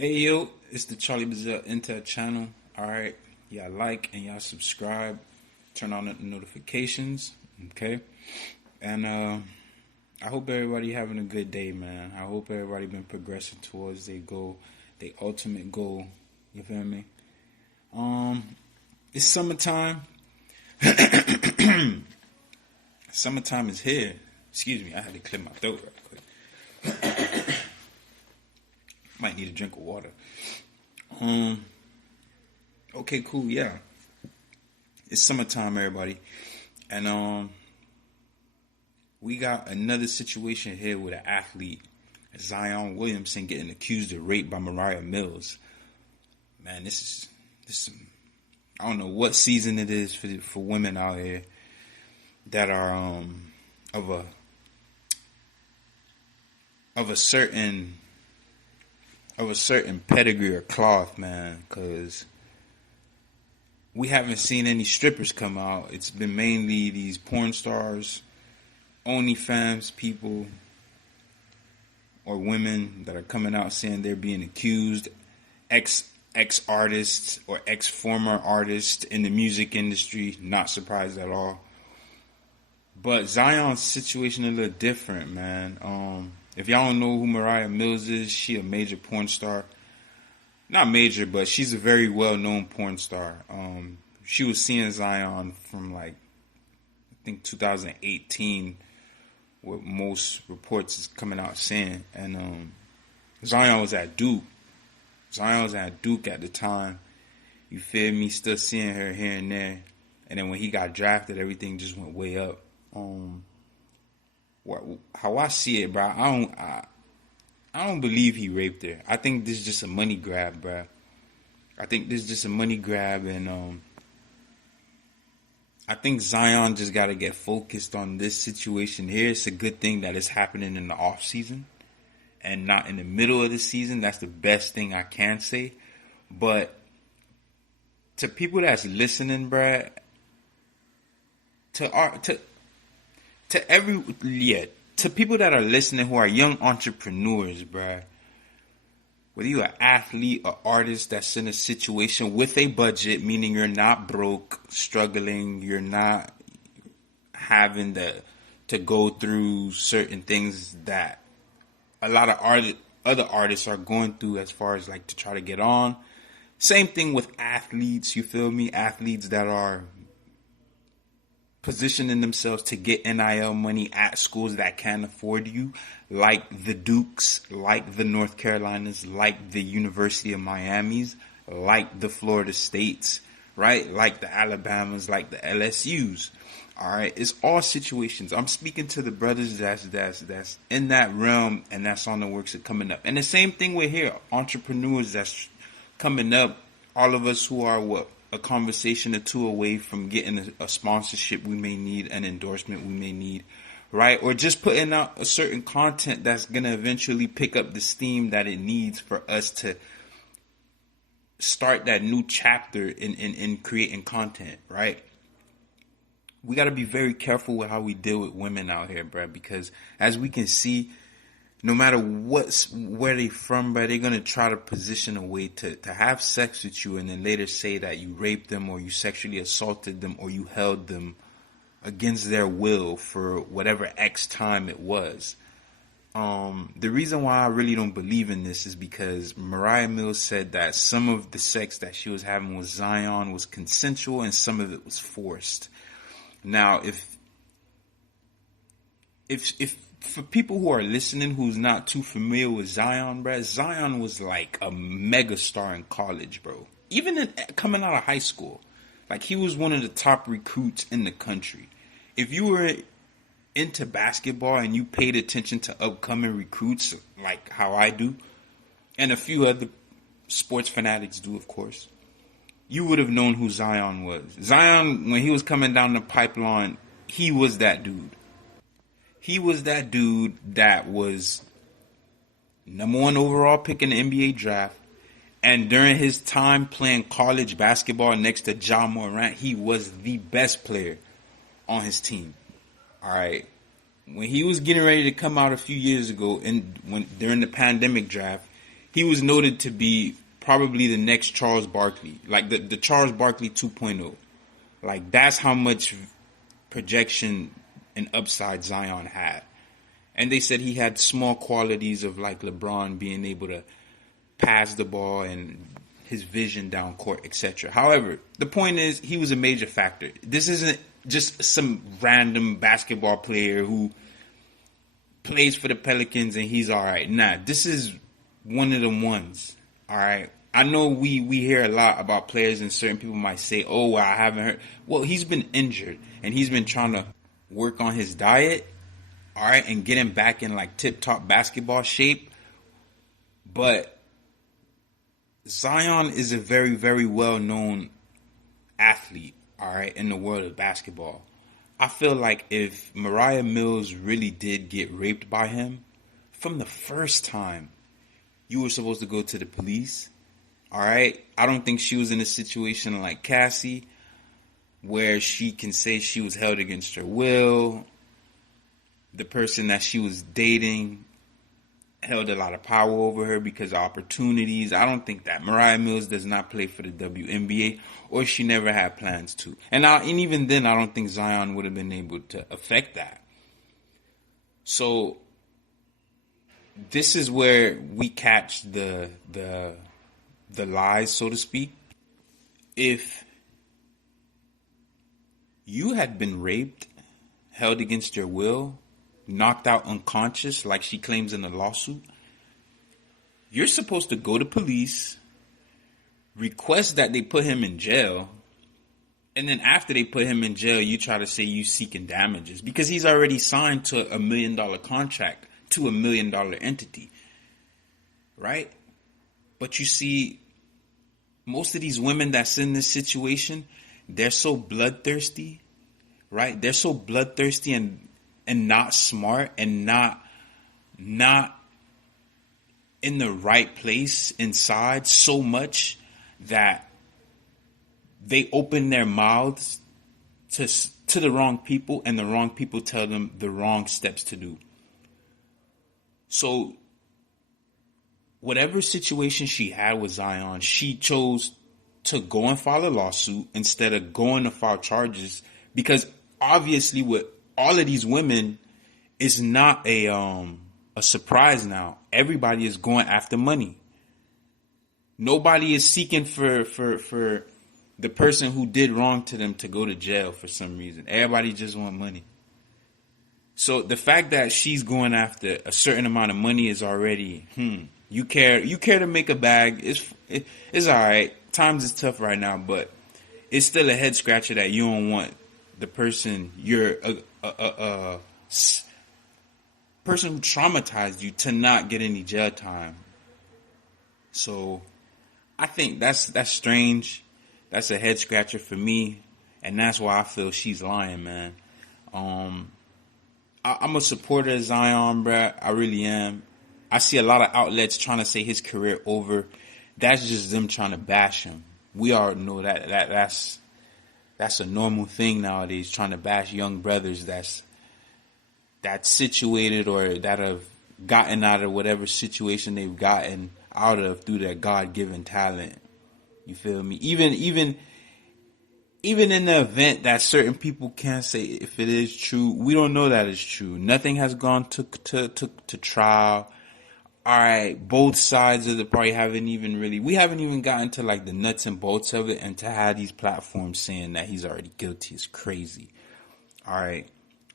Hey yo, it's the Charlie Bazell Intel channel. Alright, y'all like and y'all subscribe. Turn on the notifications. Okay. And I hope everybody having a good day, man. I hope everybody been progressing towards their goal, their ultimate goal. You feel me? It's summertime. Summertime is here. Excuse me, I had to clear my throat right quick. Might need a drink of water. Okay, cool, yeah. It's summertime, everybody. And we got another situation here with an athlete, Zion Williamson, getting accused of rape by Mariah Mills. Man, this is I don't know what season it is for women out here that are of a certain pedigree or cloth, man, because we haven't seen any strippers come out. It's been mainly these porn stars, OnlyFans people, or women that are coming out saying they're being accused, ex-artists or ex-former artists in the music industry. Not surprised at all. But Zion's situation a little different, man. If y'all don't know who Mariah Mills is, she a major porn star. Not major, but she's a very well-known porn star. She was seeing Zion from I think 2018, what most reports is coming out saying. And Zion was at Duke. Zion was at Duke at the time. You feel me? Still seeing her here and there. And then when he got drafted, everything just went way up. How I see it, bro, I don't believe he raped her. I think this is just a money grab, bro. I think this is just a money grab, and I think Zion just got to get focused on this situation here. It's a good thing that it's happening in the off season and not in the middle of the season. That's the best thing I can say. But to people that's listening, bro, to people that are listening who are young entrepreneurs, bruh, whether you're an athlete or artist that's in a situation with a budget, meaning you're not broke, struggling, you're not having to go through certain things that a lot of other artists are going through as far as to try to get on. Same thing with athletes, you feel me? Athletes that are positioning themselves to get NIL money at schools that can afford you, like the Dukes, like the North Carolinas, like the University of Miamis, like the Florida States, right? Like the Alabamas, like the LSUs. All right, it's all situations. I'm speaking to the brothers that's in that realm and that's on the works of coming up. And the same thing with here, entrepreneurs that's coming up. All of us who are a conversation or two away from getting a sponsorship we may need, an endorsement we may need, right? Or just putting out a certain content that's going to eventually pick up the steam that it needs for us to start that new chapter in creating content, right? We got to be very careful with how we deal with women out here, bro, because as we can see, no matter where they from, bro, they're going to try to position a way to have sex with you and then later say that you raped them or you sexually assaulted them or you held them against their will for whatever X time it was. The reason why I really don't believe in this is because Mariah Mills said that some of the sex that she was having with Zion was consensual and some of it was forced. Now, if for people who are listening who's not too familiar with Zion, bro, Zion was like a mega star in college, bro. Even coming out of high school. He was one of the top recruits in the country. If you were into basketball and you paid attention to upcoming recruits like how I do, and a few other sports fanatics do, of course, you would have known who Zion was. Zion, when he was coming down the pipeline, he was that dude. He was that dude that was #1 overall pick in the NBA draft. And during his time playing college basketball next to Ja Morant, he was the best player on his team. All right. When he was getting ready to come out a few years ago, during the pandemic draft, he was noted to be probably the next Charles Barkley, like the Charles Barkley 2.0. Like, that's how much projection and upside Zion had. And they said he had small qualities of like LeBron, being able to pass the ball and his vision down court, etc. However, the point is, he was a major factor. This isn't just some random basketball player who plays for the Pelicans and he's all right. Nah, this is one of the ones. All right. I know we hear a lot about players, and certain people might say, oh, well, I haven't heard. Well, he's been injured and he's been trying to work on his diet, all right, and get him back in like tip-top basketball shape. But Zion is a very, very well-known athlete, all right, in the world of basketball. I feel like if Mariah Mills really did get raped by him, from the first time, you were supposed to go to the police, all right? I don't think she was in a situation like Cassie, where she can say she was held against her will. The person that she was dating held a lot of power over her because of opportunities. I don't think that. Mariah Mills does not play for the WNBA, or she never had plans to. And even then, I don't think Zion would have been able to affect that. So this is where we catch the lies, so to speak. If you had been raped, held against your will, knocked out unconscious like she claims in the lawsuit, you're supposed to go to police, request that they put him in jail, and then after they put him in jail, you try to say you seeking damages because he's already signed to $1 million contract to $1 million entity, right? But you see, most of these women that's in this situation, they're so bloodthirsty, right? They're so bloodthirsty and not smart and not in the right place inside so much that they open their mouths to the wrong people, and the wrong people tell them the wrong steps to do. So whatever situation she had with Zion, she chose to go and file a lawsuit instead of going to file charges, because obviously with all of these women, it's not a surprise now. Everybody is going after money. Nobody is seeking for the person who did wrong to them to go to jail for some reason. Everybody just want money. So the fact that she's going after a certain amount of money is already, you care to make a bag. It's all right. Times is tough right now, but it's still a head scratcher that you don't want the person person who traumatized you to not get any jail time. So I think that's strange. That's a head scratcher for me, and that's why I feel she's lying, man. I'm a supporter of Zion, bruh. I really am. I see a lot of outlets trying to say his career over. That's just them trying to bash him. We all know that's a normal thing nowadays, trying to bash young brothers that's situated or that have gotten out of whatever situation they've gotten out of through their God-given talent. You feel me? Even in the event that certain people can't say if it is true, we don't know that it's true. Nothing has gone to trial. All right, both sides of the party we haven't even gotten to like the nuts and bolts of it, and to have these platforms saying that he's already guilty is crazy. All right.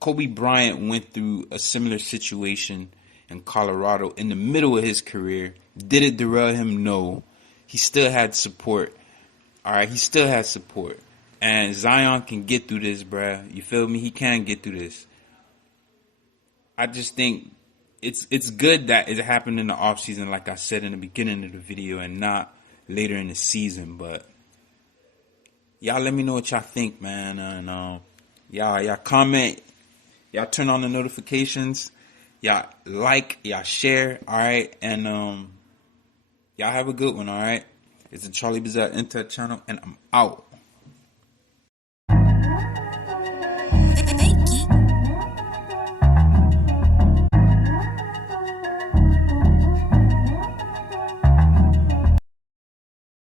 Kobe Bryant went through a similar situation in Colorado in the middle of his career. Did it derail him? No. He still had support. All right, he still had support. And Zion can get through this, bruh. You feel me? He can get through this. I just think it's good that it happened in the offseason, like I said in the beginning of the video, and not later in the season. But y'all let me know what y'all think, man. And y'all comment. Y'all turn on the notifications. Y'all like. Y'all share. All right. And y'all have a good one. All right. It's the Charlie Bizarre Intel channel, and I'm out.